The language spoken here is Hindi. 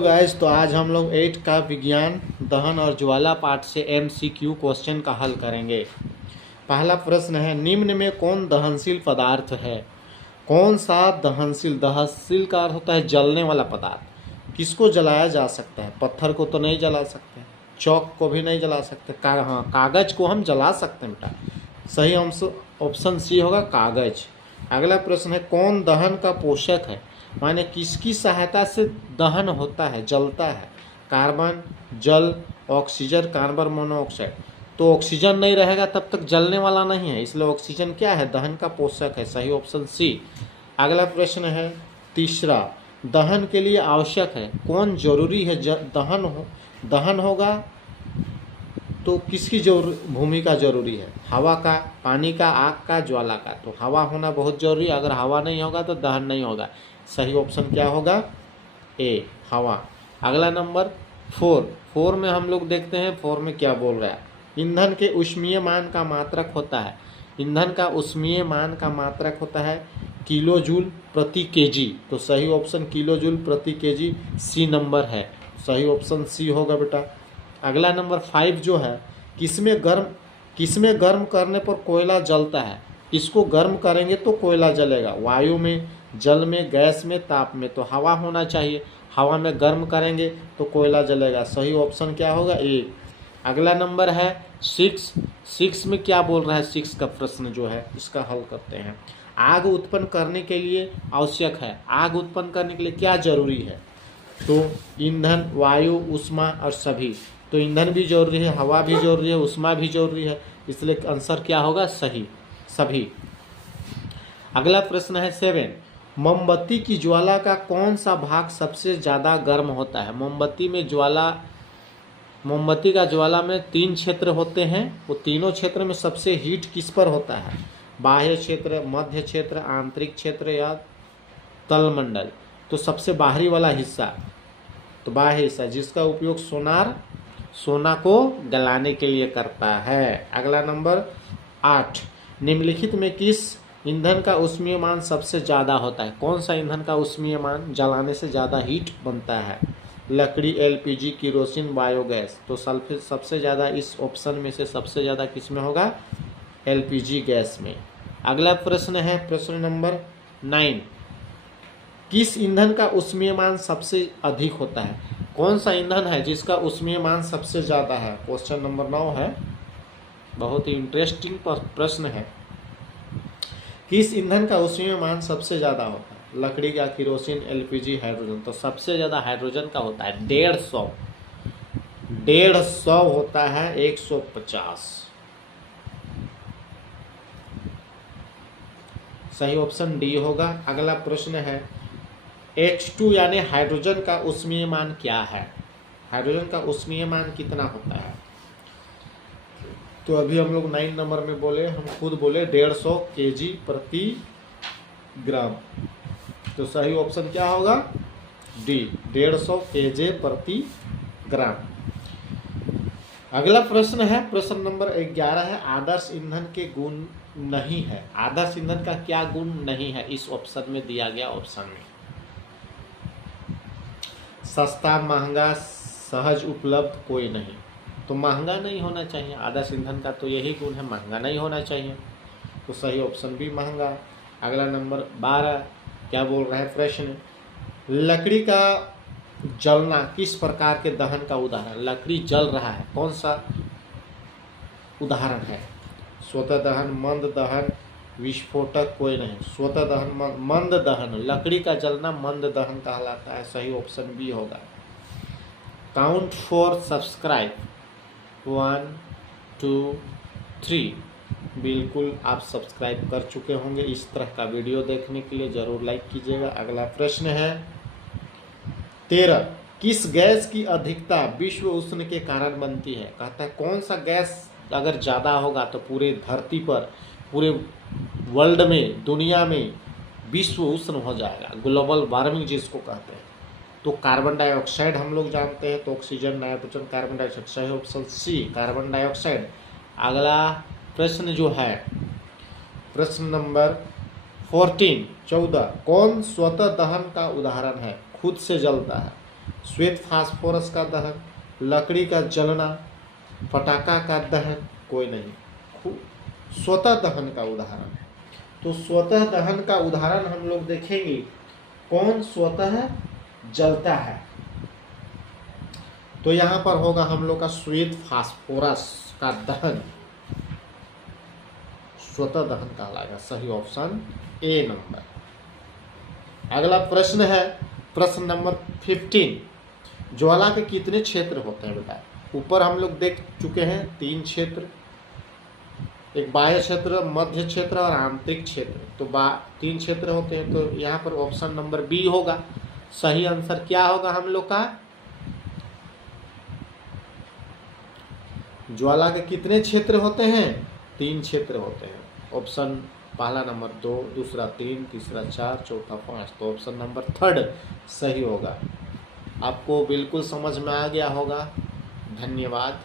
गाइस, तो आज हम लोग 8 का विज्ञान दहन और ज्वाला पाठ से MCQ क्वेश्चन का हल करेंगे। पहला प्रश्न है, निम्न में कौन दहनशील पदार्थ है? कौन सा दहनशील? दहनशील का अर्थ होता है जलने वाला पदार्थ। किसको जलाया जा सकता है? पत्थर को तो नहीं जला सकते, चौक को भी नहीं जला सकते। हाँ, कागज को हम जला सकते हैं बेटा। सही ऑप्शन सी होगा, कागज। अगला प्रश्न है, कौन दहन का पोषक है? माने किसकी सहायता से दहन होता है, जलता है? कार्बन, जल, ऑक्सीजन, कार्बन मोनोऑक्साइड। तो ऑक्सीजन नहीं रहेगा तब तक जलने वाला नहीं है, इसलिए ऑक्सीजन क्या है? दहन का पोषक है। सही ऑप्शन सी। अगला प्रश्न है तीसरा, दहन के लिए आवश्यक है कौन जरूरी है? दहन होगा तो किसकी भूमिका जरूरी है? हवा का, पानी का, आग का, ज्वाला का। तो हवा होना बहुत जरूरी है। अगर हवा नहीं होगा तो दहन नहीं होगा। सही ऑप्शन क्या होगा? ए, हवा। अगला नंबर 4 में हम लोग देखते हैं 4 में क्या बोल रहा है। ईंधन के ऊष्मीय मान का मात्रक होता है। ईंधन का ऊष्मीय मान का मात्रक होता है किलो जूल प्रति केजी। तो सही ऑप्शन किलो जूल प्रति केजी सी नंबर है। सही ऑप्शन सी होगा बेटा। अगला नंबर 5 जो है, किसमें गर्म करने पर कोयला जलता है? किसको गर्म करेंगे तो कोयला जलेगा? वायु में, जल में, गैस में, ताप में। तो हवा होना चाहिए। हवा में गर्म करेंगे तो कोयला जलेगा। सही ऑप्शन क्या होगा? ए। अगला नंबर है 6 में क्या बोल रहा है? 6 का प्रश्न जो है इसका हल करते हैं। आग उत्पन्न करने के लिए आवश्यक है। आग उत्पन्न करने के लिए क्या जरूरी है? तो ईंधन, वायु, ऊष्मा और सभी। तो ईंधन भी जरूरी है, हवा भी जरूरी है, ऊष्मा भी जरूरी है, इसलिए आंसर क्या होगा? सही, सभी। अगला प्रश्न है 7, मोमबत्ती की ज्वाला का कौन सा भाग सबसे ज़्यादा गर्म होता है? मोमबत्ती का ज्वाला में 3 क्षेत्र होते हैं। वो तीनों क्षेत्र में सबसे हीट किस पर होता है? बाह्य क्षेत्र, मध्य क्षेत्र, आंतरिक क्षेत्र या तलमंडल। तो सबसे बाहरी वाला हिस्सा, तो बाह्य हिस्सा, जिसका उपयोग सोना को गलाने के लिए करता है। अगला नंबर 8, निम्नलिखित में किस ईंधन का ऊष्मीय मान सबसे ज़्यादा होता है? कौन सा ईंधन का ऊष्मीय मान जलाने से ज़्यादा हीट बनता है? लकड़ी, LPG, केरोसिन, बायोगैस। तो सबसे ज़्यादा इस ऑप्शन में से सबसे ज़्यादा किस में होगा? LPG गैस में। अगला प्रश्न है प्रश्न नंबर 9, किस ईंधन का ऊष्मीय मान सबसे अधिक होता है? कौन सा ईंधन है जिसका ऊष्मीय मान सबसे ज़्यादा है? क्वेश्चन नंबर 9 है, बहुत ही इंटरेस्टिंग प्रश्न है। किस ईंधन का ऊष्मीय मान सबसे ज़्यादा होता है? लकड़ी का, केरोसिन, LPG, हाइड्रोजन। तो सबसे ज़्यादा हाइड्रोजन का होता है, 150 होता है, 150। सही ऑप्शन डी होगा। अगला प्रश्न है H2 यानी हाइड्रोजन का ऊष्मीय मान क्या है? हाइड्रोजन का ऊष्मीय मान कितना होता है? तो अभी हम लोग 9 नंबर में बोले, हम खुद बोले 150 kg प्रति ग्राम। तो सही ऑप्शन क्या होगा? डी, 150 kg प्रति ग्राम। अगला प्रश्न है प्रश्न नंबर 11 है, आदर्श ईंधन के गुण नहीं है। आदर्श ईंधन का क्या गुण नहीं है इस ऑप्शन में दिया गया ऑप्शन में? सस्ता, महंगा, सहज उपलब्ध, कोई नहीं। तो महंगा नहीं होना चाहिए। आदर्श ईंधन का तो यही गुण है, महंगा नहीं होना चाहिए। तो सही ऑप्शन भी महंगा। अगला नंबर 12 क्या बोल रहा है प्रश्न, लकड़ी का जलना किस प्रकार के दहन का उदाहरण? लकड़ी जल रहा है, कौन सा उदाहरण है? स्वतः दहन, मंद दहन, विस्फोटक, कोई नहीं। स्वतः दहन, मंद दहन। लकड़ी का जलना मंद दहन कहलाता है। सही ऑप्शन बी होगा। Count for subscribe, 1 2 3। बिल्कुल आप सब्सक्राइब कर चुके होंगे। इस तरह का वीडियो देखने के लिए ज़रूर लाइक कीजिएगा। अगला प्रश्न है 13, किस गैस की अधिकता विश्व उष्ण के कारण बनती है? कहता है कौन सा गैस अगर ज़्यादा होगा तो पूरे धरती पर, पूरे वर्ल्ड में, दुनिया में विश्व उष्ण हो जाएगा, ग्लोबल वार्मिंग जिसको कहते हैं। तो कार्बन डाइऑक्साइड हम लोग जानते हैं। तो ऑक्सीजन, नाइट्रोजन, कार्बन डाइऑक्साइड। सही ऑप्शन सी, कार्बन डाइऑक्साइड। अगला प्रश्न जो है प्रश्न नंबर 14, कौन स्वतः दहन का उदाहरण है? खुद से जलता है। श्वेत फास्फोरस का दहन, लकड़ी का जलना, पटाखा का दहन, कोई नहीं। स्वतः दहन का उदाहरण। तो स्वतः दहन का उदाहरण हम लोग देखेंगे, कौन स्वतः जलता है। तो यहाँ पर होगा हम लोग का श्वेत फास्फोरस का दहन स्वतः दहन कहलाएगा। सही ऑप्शन ए नंबर। अगला प्रश्न है प्रश्न नंबर 15। ज्वाला के कितने क्षेत्र होते हैं बेटा? ऊपर हम लोग देख चुके हैं 3 क्षेत्र, एक बाह्य क्षेत्र, मध्य क्षेत्र और आंतरिक क्षेत्र। तो 3 क्षेत्र होते हैं। तो यहाँ पर ऑप्शन नंबर बी होगा। सही आंसर क्या होगा हम लोग का? ज्वाला के कितने क्षेत्र होते हैं? 3 क्षेत्र होते हैं। ऑप्शन पहला नंबर 2, दूसरा 3, तीसरा 4, चौथा 5। तो ऑप्शन नंबर 3 सही होगा। आपको बिल्कुल समझ में आ गया होगा। धन्यवाद।